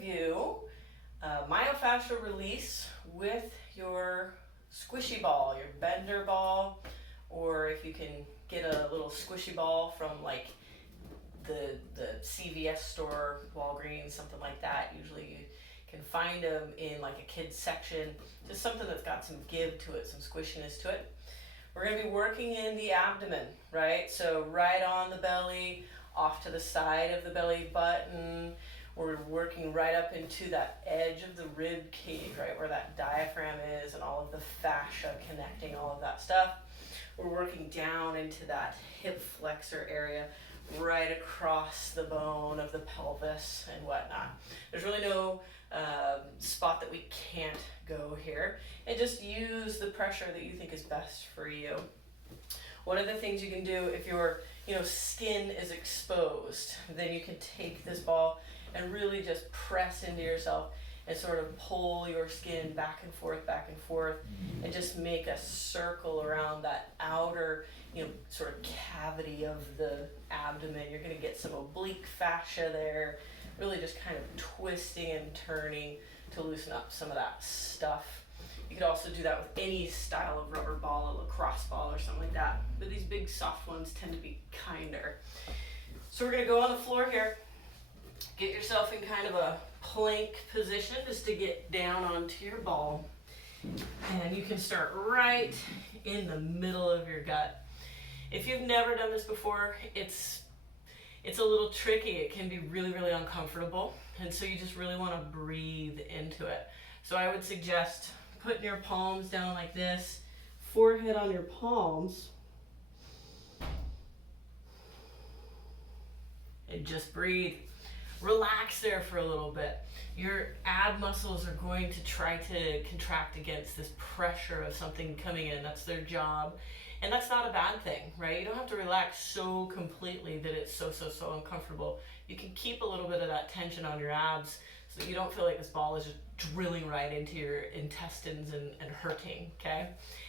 review myofascial release with your squishy ball, your bender ball, or if you can get a little squishy ball from like the CVS store, Walgreens, something like that. Usually you can find them in like a kids section, just something that's got some give to it, some squishiness to it. We're going to be working in the abdomen, right? So right on the belly, off to the side of the belly button. We're working right up into that edge of the rib cage, right where that diaphragm is and all of the fascia connecting all of that stuff. We're working down into that hip flexor area, right across the bone of the pelvis and whatnot. There's really no spot that we can't go here, and just use the pressure that you think is best for you. One of the things you can do if your skin is exposed, then you can take this ball and really just press into yourself and sort of pull your skin back and forth, and just make a circle around that outer, sort of cavity of the abdomen. You're going to get some oblique fascia there, really just kind of twisting and turning to loosen up some of that stuff. You could also do that with any style of rubber ball, a lacrosse ball or something like that, but these big soft ones tend to be kinder. So we're going to go on the floor here. Get yourself in kind of a plank position just to get down onto your ball. And you can start right in the middle of your gut. If you've never done this before, it's a little tricky. It can be really, really uncomfortable. And so you just really want to breathe into it. So I would suggest putting your palms down like this, forehead on your palms, and just breathe. Relax there for a little bit. Your ab muscles are going to try to contract against this pressure of something coming in. That's their job. And that's not a bad thing, right? You don't have to relax so completely that it's so uncomfortable. You can keep a little bit of that tension on your abs so that you don't feel like this ball is just drilling right into your intestines and hurting, okay?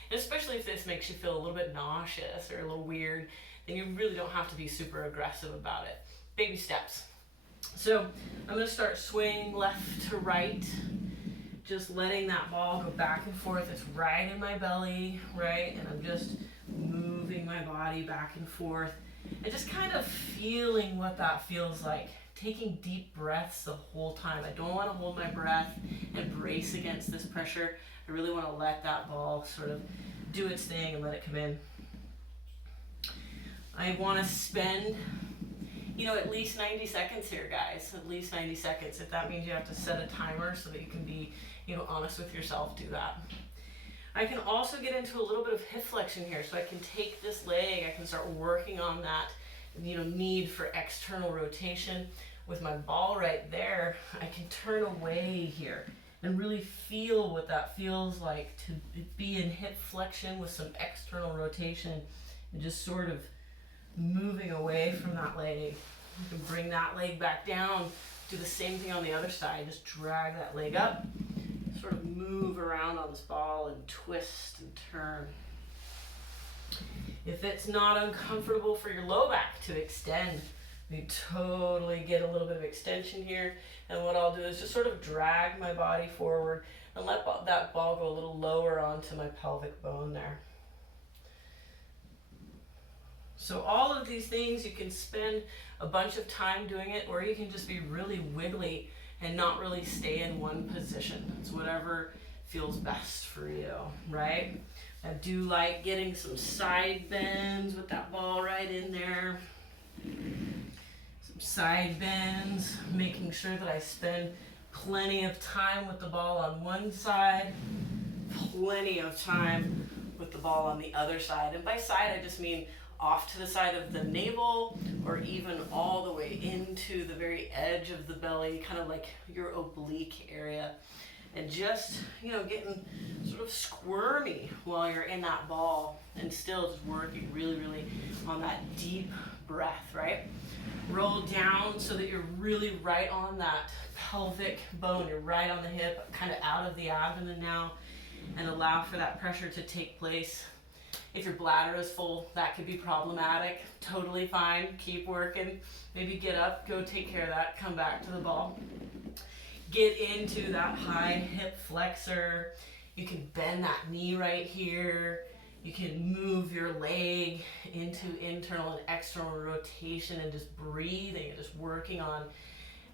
And especially if this makes you feel a little bit nauseous or a little weird, then you really don't have to be super aggressive about it. Baby steps. So I'm going to start swinging left to right, just letting that ball go back and forth. It's right in my belly, right? And I'm just moving my body back and forth and just kind of feeling what that feels like. Taking deep breaths the whole time. I don't want to hold my breath and brace against this pressure. I really want to let that ball sort of do its thing and let it come in. I want to spend at least 90 seconds here, guys. At least 90 seconds. If that means you have to set a timer so that you can be, honest with yourself, do that. I can also get into a little bit of hip flexion here. So I can take this leg, I can start working on that, need for external rotation. With my ball right there, I can turn away here and really feel what that feels like to be in hip flexion with some external rotation and just sort of moving away from that leg. You can bring that leg back down, do the same thing on the other side, just drag that leg up, sort of move around on this ball and twist and turn. If it's not uncomfortable for your low back to extend, you totally get a little bit of extension here, and what I'll do is just sort of drag my body forward and let that ball go a little lower onto my pelvic bone there. So all of these things, you can spend a bunch of time doing it, or you can just be really wiggly and not really stay in one position. It's whatever feels best for you, right? I do like getting some side bends with that ball right in there. Some side bends, making sure that I spend plenty of time with the ball on one side, plenty of time with the ball on the other side. And by side, I just mean off to the side of the navel, or even all the way into the very edge of the belly, kind of like your oblique area. And just, getting sort of squirmy while you're in that ball, and still just working really, really on that deep breath, right? Roll down so that you're really right on that pelvic bone. You're right on the hip, kind of out of the abdomen now, and allow for that pressure to take place. If your bladder is full, that could be problematic. Totally fine. Keep working. Maybe get up, go take care of that, come back to the ball. get into that high hip flexor. You can bend that knee right here. You can move your leg into internal and external rotation and just breathing and just working on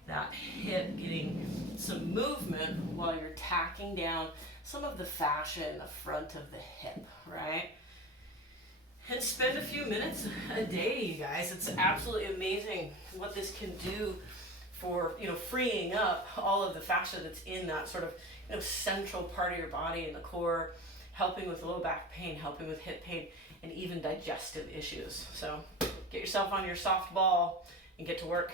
that hip, getting some movement while you're tacking down some of the fascia in the front of the hip, right? And spend a few minutes a day, you guys. It's absolutely amazing what this can do for, freeing up all of the fascia that's in that sort of, central part of your body in the core, helping with low back pain, helping with hip pain, and even digestive issues. So get yourself on your soft ball and get to work.